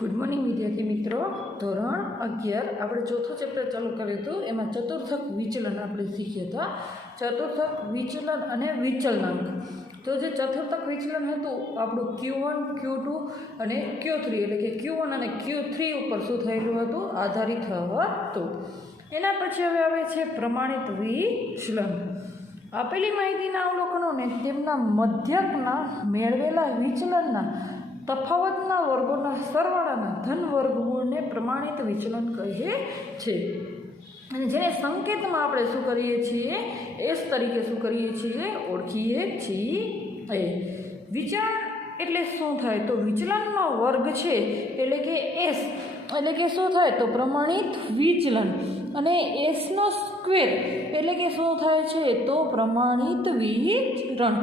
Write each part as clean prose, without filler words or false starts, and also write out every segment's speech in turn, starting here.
Good morning विद्यार्थी मित्रों। धोरण 11 આપણે ચોથું ચેપ્ટર ચાલુ કર્યું હતું। એમાં ચતુર્થક વિચલન આપણે શીખ્યા હતા। ચતુર્થક વિચલન અને વિચલનાંક। તો જે ચતુર્થક વિચલન હતું આપણું Q1 Q2 અને Q3 એટલે કે Q1 અને Q3 ઉપર શું થયેલું હતું આધારિત હતું। એના પછી હવે આવે છે પ્રમાણિત વિચલન। આપેલી માહિતીના અવલોકનોને તેમના મધ્યકના મેળવેલા વિચલનના તફાવતના વર્ગોના સરવાળાના ધન વર્ગમૂળને પ્રમાણિત વિચલન કહે છે। અને જેને સંકેતમાં આપણે શું કરીએ છીએ એસ તરીકે શું કરીએ છીએ ઓળખીએ છીએ। વિચલન એટલે શું થાય તો વિચલનનો વર્ગ છે એટલે કે એસ એટલે કે શું થાય તો પ્રમાણિત વિચલન અને એસનો સ્ક્વેર એટલે કે શું થાય છે તો પ્રમાણિત વિચરણ।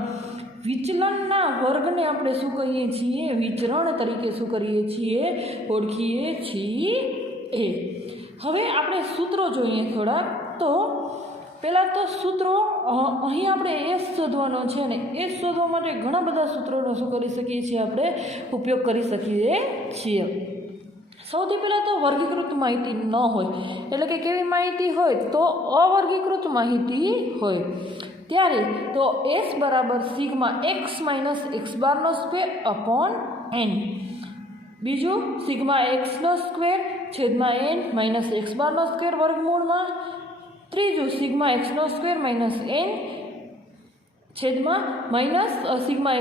વિચલનના વર્ગને આપણે શું કહીએ છીએ વિચરણ તરીકે શું કરીએ છીએ ઓળખીએ છીએ। હવે આપણે સૂત્રો જોઈએ થોડા। તો પહેલાં તો સૂત્રો અહીં આપણે એસ શોધવાનો છે ને એસ શોધવા માટે ઘણા બધા સૂત્રોનો શું કરી શકીએ છીએ આપણે ઉપયોગ કરી શકીએ છીએ। સૌથી પહેલાં તો વર્ગીકૃત માહિતી ન હોય એટલે કે કેવી માહિતી હોય તો અવર્ગીકૃત માહિતી હોય ત્યારે તો એસ બરાબર સિગ્મા એક્સ માઇનસ એક્સ બારનો સ્ક્વેર અપોન એન। બીજું સિગ્મા એક્સનો સ્ક્વેર છેદમાં એન માઇનસ એક્સ બારનો સ્ક્વેર વર્ગમૂળમાં। ત્રીજું સિગ્મા એક્સનો સ્ક્વેર માઇનસ એન છેદમાં માઇનસ સિગ્મા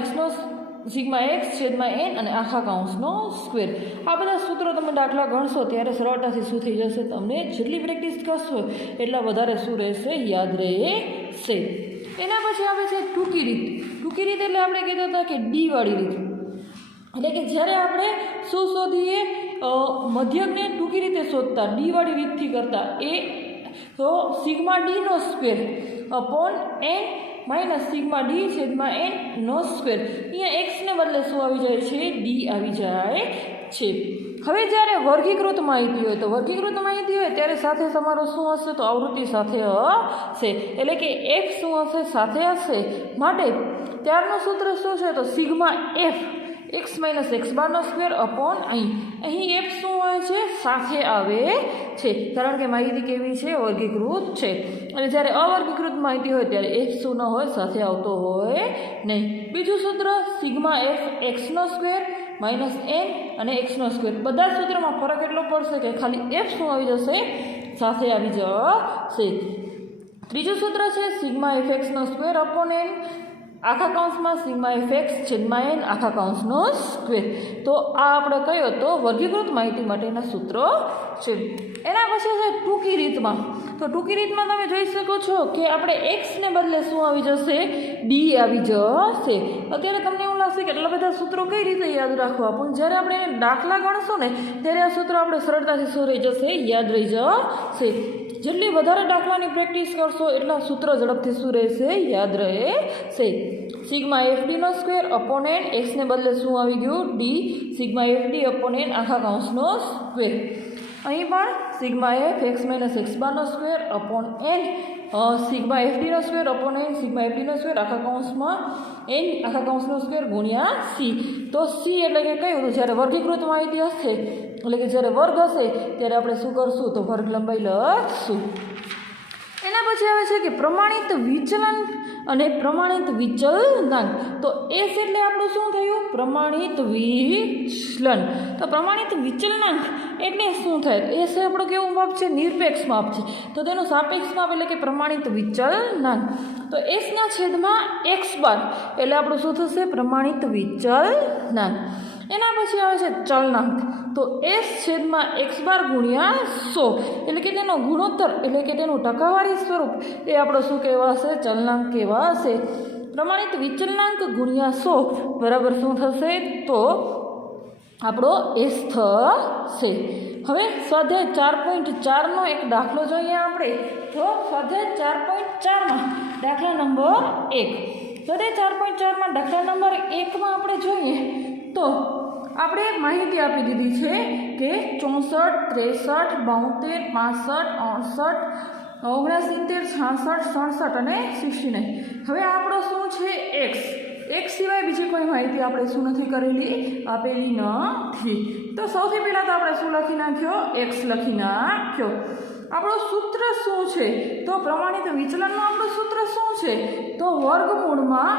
એક્સ છેદમાં એન અને આખા કૌંસનો સ્ક્વેર। આ બધા સૂત્રો તમે દાખલા ગણશો ત્યારે સરળતાથી શું થઈ જશે તમને જેટલી પ્રેક્ટિસ કરશો એટલા વધારે શું રહેશે યાદ રહેશે। એના પછી આવે છે ટૂંકી રીત। ટૂંકી રીત એટલે આપણે કહેતા હતા કે ડી વાળી રીત એટલે કે જ્યારે આપણે શું શોધીએ મધ્યકને ટૂંકી રીતે શોધતા ડી વાળી રીતથી કરતા એ તો સિગ્મા ડીનો square upon N minus sigma D છેદમાં એન નો સ્ક્વેર। અહીંયા એક્સને બદલે શું આવી જાય છે ડી આવી જાય છે। હવે જ્યારે વર્ગીકૃત માહિતી હોય તો વર્ગીકૃત માહિતી હોય ત્યારે સાથે તમારો શું હશે તો આવૃત્તિ સાથે હશે એટલે કે એફ શું હશે સાથે હશે માટે ત્યારનું સૂત્ર શું છે તો sigma F X minus X બારનો સ્ક્વેર અપોન અહીં એફ શું હોય છે સાથે આવે છે કારણ કે માહિતી કેવી છે વર્ગીકૃત છે। અને જ્યારે અવર્ગીકૃત માહિતી હોય ત્યારે એફ શું ન હોય સાથે આવતો હોય નહીં। બીજું સૂત્ર સિગ્મા એફ એક્સનો સ્ક્વેર માઇનસ એન અને એક્સનો સ્ક્વેર। બધા સૂત્રમાં ફરક એટલો પડશે કે ખાલી એફ શું આવી જશે સાથે આવી જશે। ત્રીજું સૂત્ર છે સિગ્મા એફ એક્સનો સ્ક્વેર અપોન એન આખા કૌંસમાં સિગ્મા એફ એક્સ છેદમાં એન આખા કૌંસનો સ્ક્વેર। તો આ આપણે કયો તો વર્ગીકૃત માહિતી માટેના સૂત્રો છે। એના પછી છે ટૂંકી રીતમાં। તો ટૂંકી રીતમાં તમે જોઈ શકો છો કે આપણે એક્સને બદલે શું આવી જશે ડી આવી જશે। અત્યારે તમને એવું લાગશે કે એટલા બધા સૂત્રો કઈ રીતે યાદ રાખવા પણ જ્યારે આપણે એને દાખલા ગણશું ને ત્યારે આ સૂત્રો આપણે સરળતાથી શું રહી જશે યાદ રહી જશે। જેટલી વધારે દાખલાની પ્રેક્ટિસ કરશો એટલા સૂત્ર ઝડપથી શું રહેશે યાદ રહેશે। સિગ્મા એફ ડીનો સ્ક્વેર અપોન એન એક્સને બદલે શું આવી ગયું D sigma F D upon N આખા કૌંસનો સ્ક્વેર। અહીં પણ sigma F X minus X બારનો square upon N sigma F ડીનો square upon N sigma F ડીનો સ્ક્વેર આખા કૌંસમાં એન આખા કૌંસનો સ્ક્વેર ગુણ્યા સી। તો સી એટલે કે કયું જ્યારે વર્ગીકૃત માહિતી હશે એટલે કે જ્યારે વર્ગ હશે ત્યારે આપણે શું કરશું તો વર્ગ લંબાઈ લખશું। એના પછી આવે છે કે પ્રમાણિત વિચલન અને પ્રમાણિત વિચલનાંક। તો એસ એટલે આપણું શું થયું પ્રમાણિત વિચલન। તો પ્રમાણિત વિચલનાંક એટલે શું થાય એસ આપણું કેવું માપ છે નિરપેક્ષ માપ છે તો તેનું સાપેક્ષ માપ એટલે કે પ્રમાણિત વિચલનાંક। તો એસના છેદમાં એક્સ બાર એટલે આપણું શું થશે પ્રમાણિત વિચલનાંક। એના પછી આવે છે ચલનાંક। તો એસ છેદમાં એક્સ બાર ગુણ્યા 100 એટલે કે તેનો ગુણોત્તર એટલે કે તેનું ટકાવારી સ્વરૂપ એ આપણો શું કહેવાશે ચલનાંક કહેવાશે। પ્રમાણિત વિચલનાંક ગુણ્યા 100 બરાબર શું થશે તો આપણો એસ થશે। હવે સ્વાધ્યાય 4.4નો એક દાખલો જોઈએ આપણે। તો સ્વાધ્યાય 4.4માં દાખલા નંબર 1 સ્વાધ્યાય 4.4માં દાખલા નંબર 1માં આપણે જોઈએ તો આપણે માહિતી આપી દીધી છે કે 64 63 72 65 68 69 66 અને 69। હવે આપણો શું છે એક્સ એક્સ સિવાય બીજી કોઈ માહિતી આપણે શું નથી કરેલી, આપેલી નથી. તો સૌથી પહેલાં તો આપણે શું લખી નાખ્યો, એક્સ લખી નાખ્યો. આપણું સૂત્ર શું છે, તો પ્રમાણિત વિચલનનું આપણું સૂત્ર શું છે, તો વર્ગમૂળમાં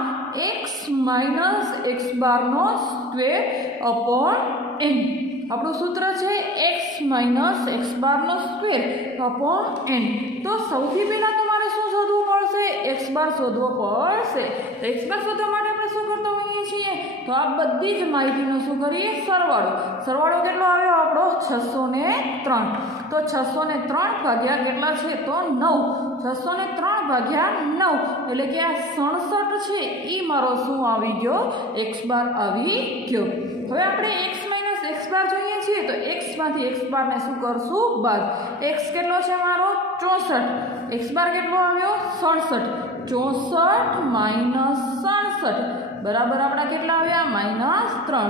એક્સ માઇનસ એક્સ બારનો સ્ક્વેર અપોન એન. આપણું સૂત્ર છે એક્સ માઇનસ એક્સ બારનો સ્ક્વેર અપોન એન. તો સૌથી પહેલાં તમારે શું શોધવું પડશે, એક્સ બાર શોધવો પડશે. તો એક્સ બાર શોધવા માટે આપણે શું કરતા હોઈએ છીએ, તો આ બધી જ માહિતીનો શું કરીએ, સરવાળો. સરવાળો કેટલો આવ્યો આપણો 603. તો 603 ભાગ્યા કેટલા છે, તો 9. 603 ભાગ્યા 9 એટલે કે આ 67 છે એ મારો શું આવી ગયો, એક્સ બાર આવી ગયો. હવે આપણે એક્સ માઇનસ એક્સ બાર જોઈએ છીએ, તો એક્સમાંથી એક્સ બારને શું કરશું, બાદ. એક્સ કેટલો છે મારો 64, એક્સ બાર કેટલો આવ્યો 67. 64 માઇનસ 67 બરાબર આપણા કેટલા આવ્યા, -3.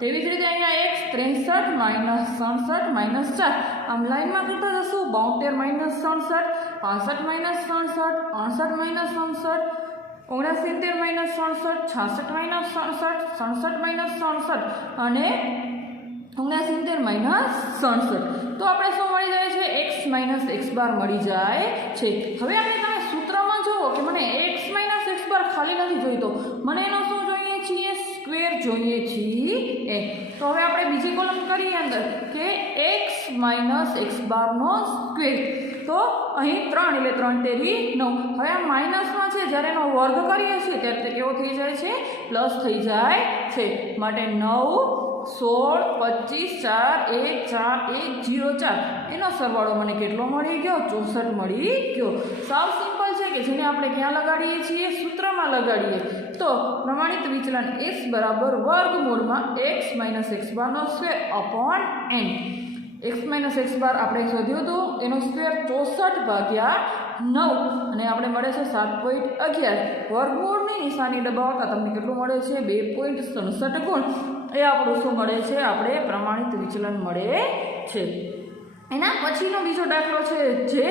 તેવી જ રીતે અહીંયા એક્સ 63 માઇનસ 67 માઇનસ 4. આમ લાઈનમાં કરતા જશું, 72 minus 67, 65 minus 67, 68 minus 67, 69 minus 67, 66 minus 67, 67 minus 67 અને 69 માઇનસ 67. તો આપણે શું મળી જાય છે, એક્સ માઇનસ એક્સ બાર મળી જાય છે. હવે આપણે તમે સૂત્રમાં જુઓ કે મને એક્સ માઇનસ એક્સ બાર ખાલી નથી જોઈતો, મને એનો શું જોઈએ છીએ, સ્ક્વેર જોઈએ છીએ. તો હવે આપણે બીજી કોલમ કરીએ અંદર કે એક્સ માઇનસ એક્સ બારનો સ્ક્વેર. તો અહીં 3 એટલે 3 તેરી 9. હવે આ માઇનસમાં છે, જ્યારે એનો વર્ગ કરીએ છીએ ત્યારે તે કેવો થઈ જાય છે, પ્લસ થઈ જાય છે. માટે 9, 16, 25, 4, 1, 4, 1, 0, 4 એનો સરવાળો મને કેટલો મળી ગયો, 64 મળી ગયો. સાવ સિમ્પલ છે કે જેને આપણે ક્યાં લગાડીએ છીએ, સૂત્રમાં લગાડીએ. તો પ્રમાણિત વિચલન x બરાબર વર્ગમૂળમાં એક્સ માઇનસ એક્સ બારનો square upon N. X minus X bar આપણે શોધ્યું હતું, એનો સ્ક્વેર 64 ભાગ્યા 9 અને આપણે મળે છે 7.11. વર્ગમૂળની નિશાની દબાવતા તમને કેટલું મળે છે, 2.67 ગુણ. એ આપણું શું મળે છે, આપણે પ્રમાણિત વિચલન મળે છે. એના પછીનો બીજો દાખલો છે, જે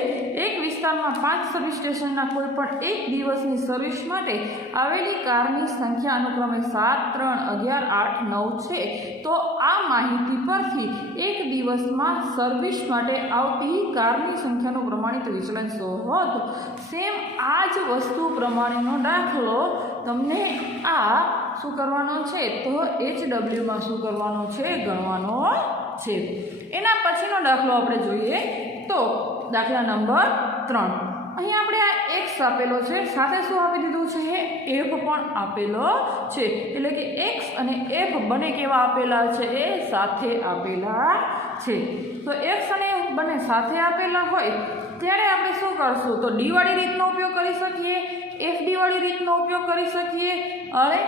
એક વિસ્તારમાં 5 સર્વિસ સ્ટેશનના કોઈ પણ એક દિવસની સર્વિસ માટે આવેલી કારની સંખ્યા અનુક્રમે 7, 3, 11, 8, 9 છે. તો આ માહિતી પરથી એક દિવસમાં સર્વિસ માટે આવતી કારની સંખ્યાનું પ્રમાણિત વિચલન શોધો. સેમ આ જ વસ્તુ પ્રમાણેનો દાખલો તમને આ શું કરવાનો છે, તો HWમાં શું કરવાનો છે, ગણવાનો છે. એના પછીનો દાખલો આપણે જોઈએ તો દાખલા નંબર 3. અહીં આપણે આ એક્સ આપેલો છે, સાથે શું આપી દીધું છે, એફ પણ આપેલો છે. એટલે કે એક્સ અને એફ બંને કેવા આપેલા છે, એ સાથે આપેલા છે. તો એક્સ અને એફ બંને સાથે આપેલા હોય ત્યારે આપણે શું કરશું, તો ડી વાળી રીતનો ઉપયોગ કરી શકીએ, એફ ડી વાળી રીતનો ઉપયોગ કરી શકીએ અને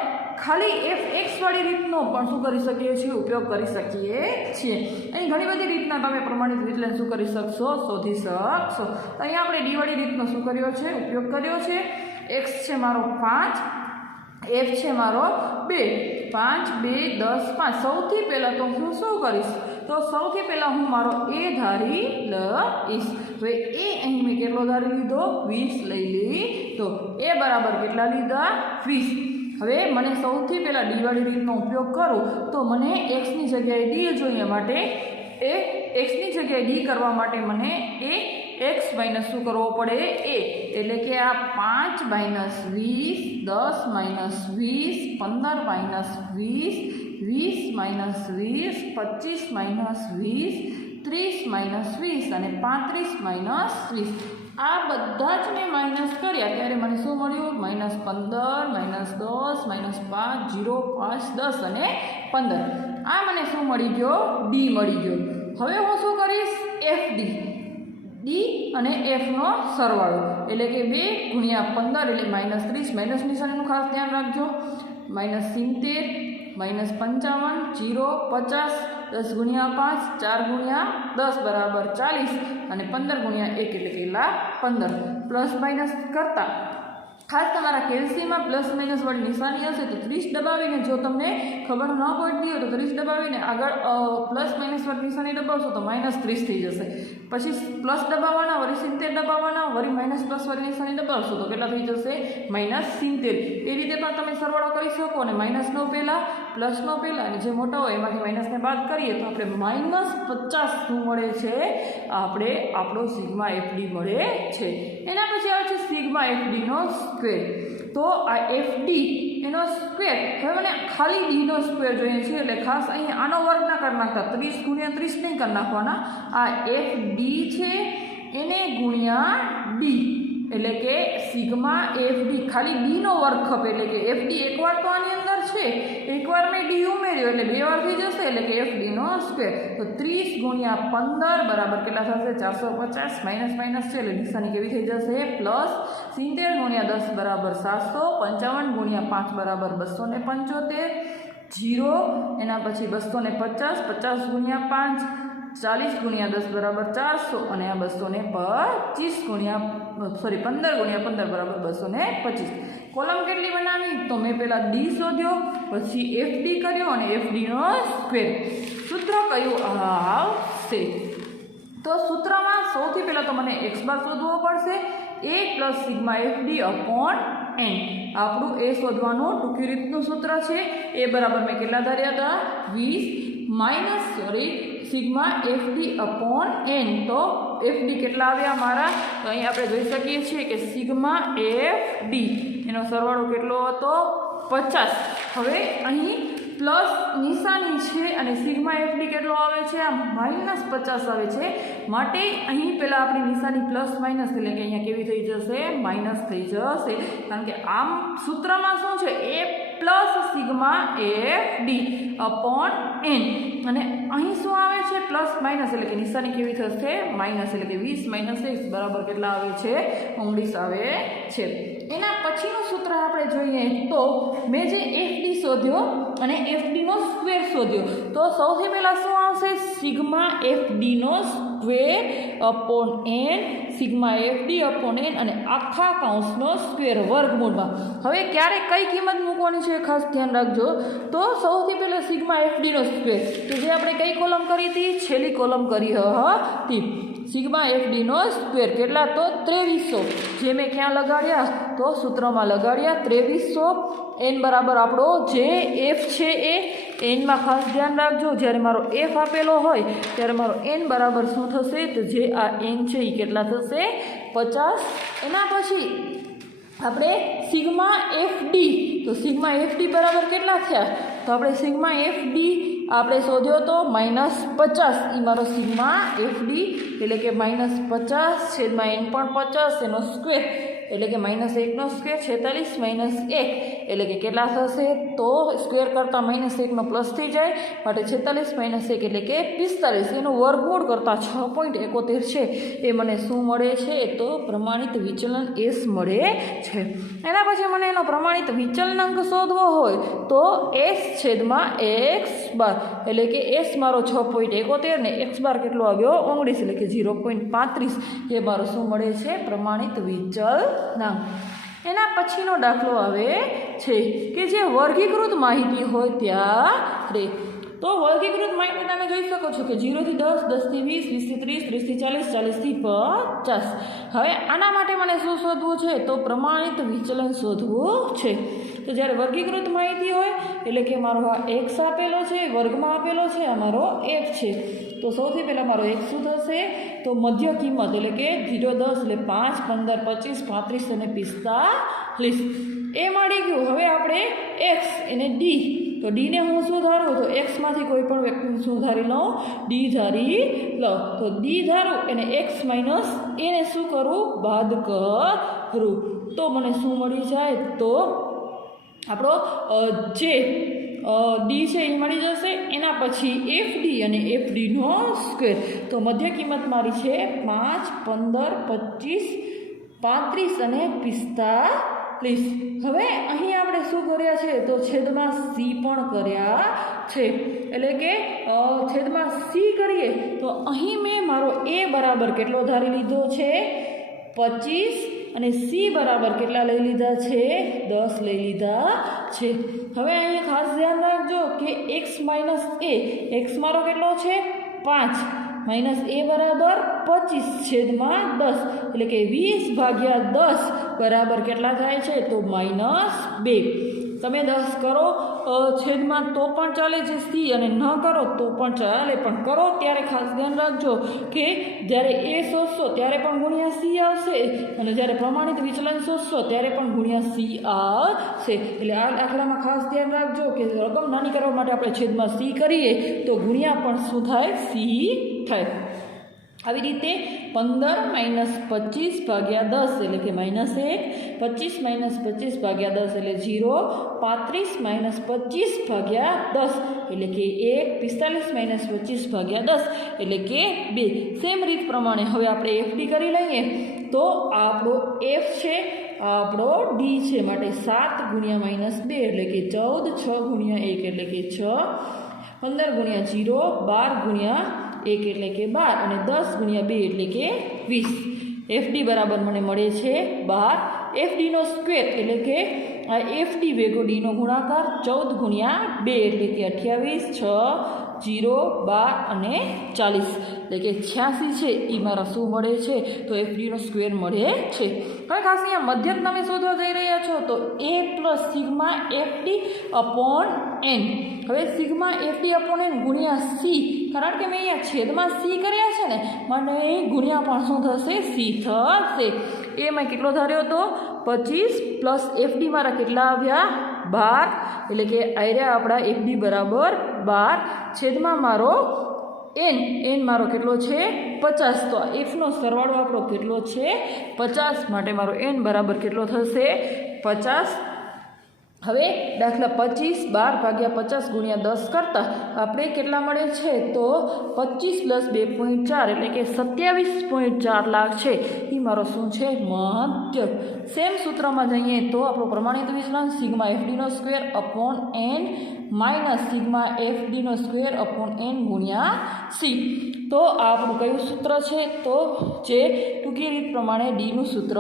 ખાલી એફ એક્સ વાળી રીતનો પણ શું કરી શકીએ છીએ, ઉપયોગ કરી શકીએ છીએ. અહીં ઘણી બધી રીતના તમે પ્રમાણિત વિચલન શું કરી શકશો, શોધી શકશો. અહીંયા આપણે ડી વાળી રીતનો શું કર્યો છે, ઉપયોગ કર્યો છે. એક્સ છે મારો 5, એફ છે મારો 2. 5, 2, 10, 5. સૌથી પહેલાં તો હું શું કરીશ, તો સૌથી પહેલાં હું મારો એ ધારી લઈશ. હવે એ અહીં મેં કેટલો ધારી લીધો, 20 લઈ લીધો. એ બરાબર કેટલા લીધા, 20. હવે મને સૌથી પહેલાં ડી વાળી રીતનો ઉપયોગ કરું તો મને એક્સની જગ્યાએ ડી જોઈએ, માટે એ એક્સની જગ્યાએ ડી કરવા માટે મને એ એક્સ માઇનસ શું કરવો પડે, એ. એટલે કે આ 5 minus 20, 10 minus 20, 15 minus 20, 20 minus 20, 25 minus 20, 30 minus 20 અને 35 માઇનસ 20. આ બધા જ મેં માઇનસ કર્યા ત્યારે મને શું મળ્યું, -15, -10, -5, 0, 5, 10 અને 15. આ મને શું મળી ગયો, ડી મળી ગયો. હવે હું શું કરીશ, એફ ડી અને એફનો સરવાળો એટલે કે 2 ગુણ્યા 15 એટલે -30. માઇનસ નિશાનીનું ખાસ ધ્યાન રાખજો. -70, -55, 0, 50, 10 ગુણ્યા 5, 4 ગુણ્યા 10 બરાબર 40 અને 15 ગુણ્યા 1 એટલે કેટલા, 15. પ્લસ માઇનસ કરતા ખાસ તમારા કેલ્સીમાં પ્લસ માઇનસ વાળી નિશાની હશે તો 30 દબાવીને, જો તમને ખબર ન પડતી હોય તો 30 દબાવીને આગળ પ્લસ માઇનસ વાળી નિશાની દબાવશો તો -30 થઈ જશે. પછી પ્લસ દબાવવાના, વળી 70 દબાવવાના, વળી માઇનસ પ્લસ વાળી નિશાની દબાવશો તો કેટલા થઈ જશે? -70. એ રીતે પણ તમે સરવાળો કરી શકો અને માઇનસનો પહેલાં પ્લસનો પહેલાં અને જે મોટા હોય એમાંથી માઇનસને બાદ કરીએ તો આપણે -50 શું મળે છે? આપણે આપણો સિગ્મા એફડી મળે છે. એના પછી આવે છે સિગ્મા એફડીનો સ્ક્વેર. તો આ એફડી એનો સ્ક્વેર, હવે મને ખાલી ડીનો સ્ક્વેર જોઈએ છે એટલે ખાસ અહીં આનો વર્ગ ના કરી નાખતા, 30 × 30 નહીં કરી નાખવાના. આ એફડી છે એને ગુણ્યા ડી એટલે કે સિગ્મા એફડી, ખાલી ડીનો વર્ગ ખપે એટલે કે એફડી એકવાર તો આની અંદર છે, એકવાર મેં ડી ઉમેર્યો એટલે 2 વાર થઈ જશે એટલે કે એફડીનો સ્ક્વેર. તો 30 × 15 બરાબર કેટલા થશે? 450. માઇનસ માઇનસ છે એટલે નિશાની કેવી થઈ જશે? પ્લસ. 70 × 10 બરાબર 755 × 5 બરાબર 275. 0 એના પછી 250, 50 × 5, 40 × 10 બરાબર 400 અને આ 15 × 15 બરાબર 225. કોલમ કેટલી બનાવી? તો મેં પહેલાં ડી શોધ્યો, પછી એફડી કર્યો અને એફડીનો સ્ક્વેર. સૂત્ર કયું આવશે? તો સૂત્રમાં સૌથી પહેલાં તો મને x બાર શોધવો પડશે. a + sigma FD upon n. આપણું એ શોધવાનું ટૂંકી રીતનું સૂત્ર છે. એ બરાબર મેં કેટલા ધાર્યા હતા? 20 સિગ્મા એફડી અપોન n. તો એફડી કેટલા આવ્યા મારા? તો અહીં આપણે જોઈ શકીએ છીએ કે સિગ્મા એફડી એનો સરવાળો કેટલો હતો? 50. હવે અહીં પ્લસ નિશાની છે અને સિગ્મા એફડી કેટલો આવે છે? આ -50 આવે છે. માટે અહીં પહેલાં આપણી નિશાની પ્લસ માઇનસ એટલે કે અહીંયા કેવી થઈ જશે? માઇનસ થઈ જશે. કારણ કે આમ સૂત્રમાં શું છે? A plus sigma FD upon n અને અહીં શું આવે છે? પ્લસ માઇનસ એટલે કે નિશાની કેવી થશે? માઇનસ એટલે કે 20 - x બરાબર કેટલા આવે છે? 19 આવે છે. એના પછીનું સૂત્ર આપણે જોઈએ તો મેં જે એફડી શોધ્યો અને એફડીનો સ્ક્વેર શોધ્યો તો સૌથી પહેલાં શું આવશે? સિગ્મા એફડીનો square upon n, sigma FD upon n અને આખા કૌંસનો સ્ક્વેર વર્ગમૂળમાં. હવે ક્યારે કઈ કિંમત મૂકવાની છે ખાસ ધ્યાન રાખજો. તો સૌથી પહેલાં સિગ્મા એફડીનો સ્ક્વેર, તો જે આપણે કઈ કોલમ કરી હતી? છેલ્લી કોલમ કરી હતી. સિગ્મા એફડીનો સ્ક્વેર કેટલા? તો 2300. જે મેં ક્યાં લગાડ્યા? તો સૂત્રમાં લગાડ્યા 2300. n બરાબર આપણો જે એફ છે એ એનમાં ખાસ ધ્યાન રાખજો. જ્યારે મારો એફ આપેલો હોય ત્યારે મારો n બરાબર શું થશે? તો જે આ n છે એ કેટલા થશે? 50. એના પછી આપણે સિગ્મા એફડી, તો સિગ્મા એફડી બરાબર કેટલા થયા? તો આપણે સિગ્મા એફડી આપણે શોધ્યો તો -50. એ મારો સિગ્મા એફડી એટલે કે -50 છેદમાં n પણ 50 એનો સ્ક્વેર એટલે કે -1નો સ્ક્વેર 46 - 1 એટલે કે કેટલા થશે? તો સ્ક્વેર કરતાં -1નો પ્લસ થઈ જાય માટે 46 - 1 એટલે કે 45. એનું વર્ગમૂળ કરતાં 6.71 છે એ મને શું મળે છે? તો પ્રમાણિત વિચલન s મળે છે. એના પછી મને એનો પ્રમાણિત વિચલનાંક શોધવો હોય તો s છેદમાં x બાર એટલે કે s મારો 6.71 ને x બાર કેટલો આવ્યો? 19 એટલે કે 0.35. એ મારો શું મળે છે? પ્રમાણિત વિચલનાંક. એના પછીનો દાખલો આવે છે કે જે વર્ગીકૃત માહિતી હોય ત્યારે. તો વર્ગીકૃત માહિતી તમે જોઈ શકો છો કે 0 થી 10, 10 થી 20, 20 થી 30, 30 થી 40, 40 થી 50. હવે આના માટે મને શું શોધવું છે? તો પ્રમાણિત વિચલન શોધવું છે. તો જ્યારે વર્ગીકૃત માહિતી હોય એટલે કે મારો આ x આપેલો છે, વર્ગમાં આપેલો છે, આ મારો f છે. તો સૌથી પહેલાં મારો x શું થશે? તો મધ્ય કિંમત એટલે કે 0, 10 એટલે 5, 15, 25, 35 અને 45 એ મળી ગયું. હવે આપણે x એને d, તો ડીને હું શું ધારું? તો એક્સમાંથી કોઈ પણ વ્યક્તિને શું ધારી લઉં? ડી ધારી લઉં. તો ડી ધારું એને એક્સ માઇનસ એને શું કરું? બાદ કરું. તો મને શું મળી જાય? તો આપણો જે ડી છે એ મળી જશે. એના પછી એફડી અને એફડીનો સ્ક્વેર. તો મધ્ય કિંમત મારી છે 5, 15, 25, 35 અને 45. હવે અહીં આપણે શું કર્યા છે? તો છેદમાં સી પણ કર્યા છે. એટલે કે છેદમાં સી કરીએ તો અહીં મેં મારો એ બરાબર કેટલો ધારી લીધો છે? 25 અને સી બરાબર કેટલા લઈ લીધા છે? 10 લઈ લીધા છે. હવે અહીંયા ખાસ ધ્યાન રાખજો કે એક્સ માઇનસ એ, એક્સ મારો કેટલો છે? 5 માઇનસ એ બરાબર 25/10 એટલે કે 20/10 બરાબર કેટલા થાય છે? તો -2. તમે 10 કરો છેદમાં તો પણ ચાલે છે સી, અને ન કરો તો પણ ચાલે, પણ કરો ત્યારે ખાસ ધ્યાન રાખજો કે જ્યારે એ શોધશો ત્યારે પણ ગુણ્યા સી આવશે, અને જ્યારે પ્રમાણિત વિચલન શોધશો ત્યારે પણ ગુણ્યા સી આવશે. એટલે આ દાખલામાં ખાસ ધ્યાન રાખજો કે રકમ નાની કરવા માટે આપણે છેદમાં સી કરીએ તો ગુણ્યા પણ શું થાય? સી થાય. આવી રીતે 15 - 25/10 એટલે કે -1, 25 - 25/10 એટલે 0, 35 - 25/10 એટલે કે 1, 45 - 25/10 એટલે કે 2. સેમ રીત પ્રમાણે હવે આપણે એફડી કરી લઈએ તો આપણો એફ છે, આપણો ડી છે, માટે 7 × -2 એટલે કે 14, 6 × 1 એટલે કે 6, 15 × 0, 12 × 1 એટલે કે 12, અને 10 × 2 એટલે કે 20. એફડી બરાબર મને મળે છે 12. એફડીનો સ્ક્વેર એટલે કે આ એફડી ભેગો ડીનો ગુણાકાર 14 × 2 એટલે કે 28, 6, 0, 12 અને 40 એટલે કે 86 છે. એ મારા શું મળે છે? તો એફડીનો સ્ક્વેર મળે છે. હવે ખાસ અહીંયા મધ્યક તમે શોધવા જઈ રહ્યા છો તો A plus sigma FD upon N. હવે સિગ્મા એફડી અપોન એન ગુણ્યા સી, કારણ કે મેં અહીંયા છેદમાં સી કર્યા છે ને, મને ગુણ્યા પણ શું થશે? સી થશે. એમાં કેટલો ધાર્યો હતો? 25 પ્લસ એફડી મારા કેટલા આવ્યા? 12 એટલે કે આર્યા આપણા એફડી બરાબર 12 છેદમાં મારો એન મારો કેટલો છે? 50. તો એફનો સરવાળો આપણો કેટલો છે? 50. માટે મારો એન બરાબર કેટલો થશે? 50. હવે દાખલા 25 12/50 × 10 કરતાં આપણે કેટલા મળે છે? તો 25 + 2.4 એટલે કે 27.4 લાખ છે. એ મારો શું છે? મધ્યક. સેમ સૂત્રમાં જઈએ તો આપણું પ્રમાણિત વિચલન સિગ્મા એફડીનો square upon N minus sigma એફડીનો સ્ક્વેર અપોન એન ગુણ્યા સી. તો આ આપણું કયું સૂત્ર છે? તો જે ટૂંકી રીત પ્રમાણે ડીનું સૂત્ર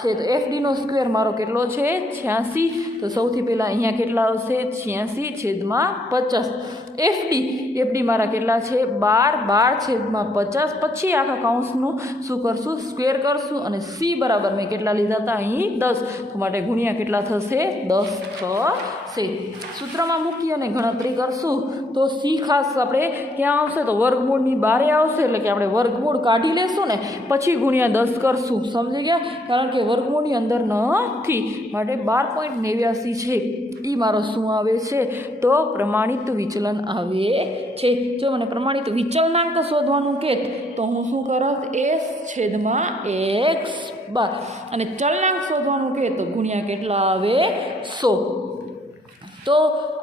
છે. તો એફડીનો સ્ક્વેર મારો કેટલો છે? 86. તો સૌથી પહેલાં અહીંયા કેટલા આવશે? 86/50. એફડી મારા કેટલા છે? 12/50. પછી આખા કૌંસનું શું કરશું? સ્ક્વેર કરશું, અને સી બરાબર મેં કેટલા લીધા હતા? અહીં 10. તો માટે ગુણ્યા કેટલા થશે? 10 થશે. સૂત્રમાં મૂકી અને ગણતરી કરશું તો સી ખાસ આપણે ક્યાં આવશે? તો વર્ગમૂળની બારે આવશે. એટલે કે આપણે વર્ગમૂળ કાઢી લેશું ને પછી ગુણ્યા 10 કરશું. સમજી ગયા? કારણ કે વર્ગમૂળની અંદર નથી, માટે 12.89 છે. એ મારો શું આવે છે? તો પ્રમાણિત વિચલન આવે છે. જો મને પ્રમાણિત વિચલનાંક શોધવાનું કહે તો હું શું કરત? S/x². અને ચલનાંક શોધવાનું કહે તો ગુણ્યા કેટલા આવે? 100. તો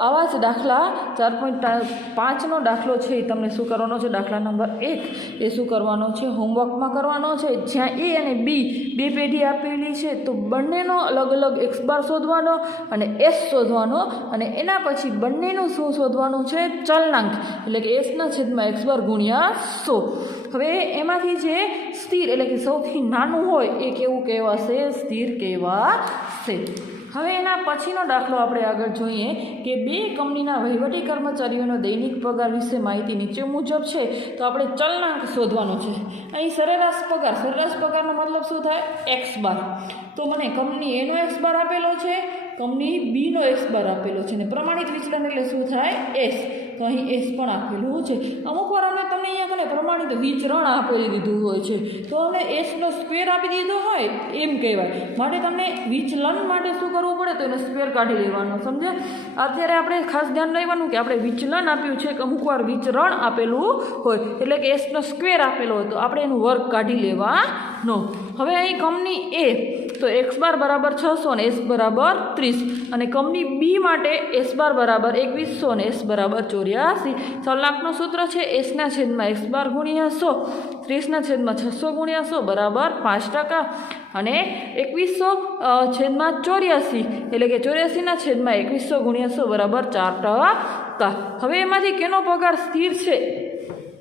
આવા જ દાખલા 4.5નો દાખલો છે એ તમને શું કરવાનો છે? દાખલા નંબર 1 એ શું કરવાનો છે? હોમવર્કમાં કરવાનો છે. જ્યાં એ અને બી બે પેઢી આપેલી છે તો બંનેનો અલગ અલગ એક્સ બાર શોધવાનો અને એસ શોધવાનો, અને એના પછી બંનેનું શું શોધવાનું છે? ચલનાંક એટલે કે S/x² ગુણ્યા 100. હવે એમાંથી જે સ્થિર એટલે કે સૌથી નાનું હોય એ કેવું કહેવાશે? સ્થિર કહેવાશે. હવે એના પછીનો દાખલો આપણે આગળ જોઈએ કે બે કંપનીના વહીવટી કર્મચારીઓનો દૈનિક પગાર વિશે માહિતી નીચે મુજબ છે. તો આપણે ચલનાંક શોધવાનો છે. અહીં સરેરાશ પગારનો મતલબ શું થાય? x². તો મને કંપની એનો x² આપેલો છે, કંપની બીનો x² આપેલો છે, અને પ્રમાણિત વિચલન એટલે શું થાય? એસ. તો અહીં એસ પણ આપેલું છે. અમુક વાર અમે તમને અહીંયા કને પ્રમાણિત વિચરણ આપી દીધું હોય છે તો અમને એસનો સ્ક્વેર આપી દીધો હોય એમ કહેવાય. માટે તમને વિચલન માટે શું કરવું પડે? તો એનો સ્ક્વેર કાઢી લેવાનો. સમજે? અત્યારે આપણે ખાસ ધ્યાન રાખવાનું કે આપણે વિચલન આપ્યું છે કે અમુક વાર વિચરણ આપેલું હોય એટલે કે એસનો સ્ક્વેર આપેલો હોય તો આપણે એનું વર્ગ કાઢી લેવાનો. હવે અહીં કંપની એ તો x² બરાબર 600 અને s બરાબર 30, અને કંપની બી માટે s બાર બરાબર 2100 અને s બરાબર 84. ચલનાંકનું સૂત્ર છે S/x² ગુણ્યા 100, 30/600 ગુણ્યા 100 બરાબર 5%, અને 2100/84 એટલે કે 84/2100 ગુણ્યા 100 બરાબર 4%. હવે એમાંથી કેનો પગાર સ્થિર છે?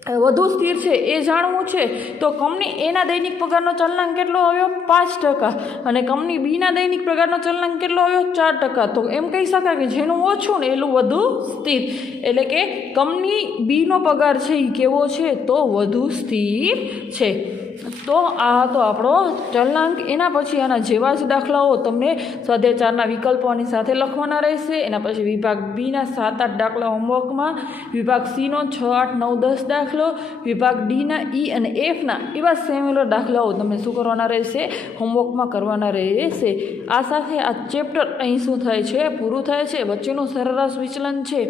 વધુ સ્થિર છે એ જાણવું છે તો કંપની એના દૈનિક પગારનો ચલનાંક કેટલો આવ્યો 5%, અને કંપની બીના દૈનિક પગારનો ચલનાંક કેટલો આવ્યો 4%. તો એમ કહી શકાય કે જેનું ઓછું ને એટલું વધુ સ્થિર, એટલે કે કંપની બીનો પગાર છે એ કેવો છે તો વધુ સ્થિર છે. તો આ હતો આપણો ચલનાંક. એના પછી આના જેવા જ દાખલાઓ તમને સ્વાધ્યાય 4ના વિકલ્પોની સાથે લખવાના રહેશે. એના પછી વિભાગ બીના 7-8 દાખલા હોમવર્કમાં, વિભાગ સીનો 6, 8, 9, 10 દાખલો, વિભાગ ડીના ઈ અને એફના એવા સિમિલર દાખલાઓ તમે શું કરવાના રહેશે હોમવર્કમાં કરવાના રહેશે. આ સાથે આ ચેપ્ટર અહીં શું થાય છે પૂરું થાય છે. વચ્ચેનું સરેરાશ વિચલન છે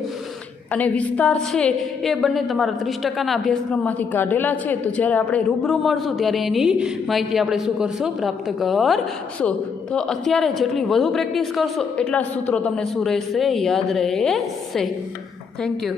અને વિસ્તાર છે એ બંને તમારા 30%ના અભ્યાસક્રમમાંથી કાઢેલા છે. તો જ્યારે આપણે રૂબરૂ મળશું ત્યારે એની માહિતી આપણે શું કરશું પ્રાપ્ત કરશું. તો અત્યારે જેટલી વધુ પ્રેક્ટિસ કરશો એટલા સૂત્રો તમને શું રહેશે યાદ રહેશે. Thank you.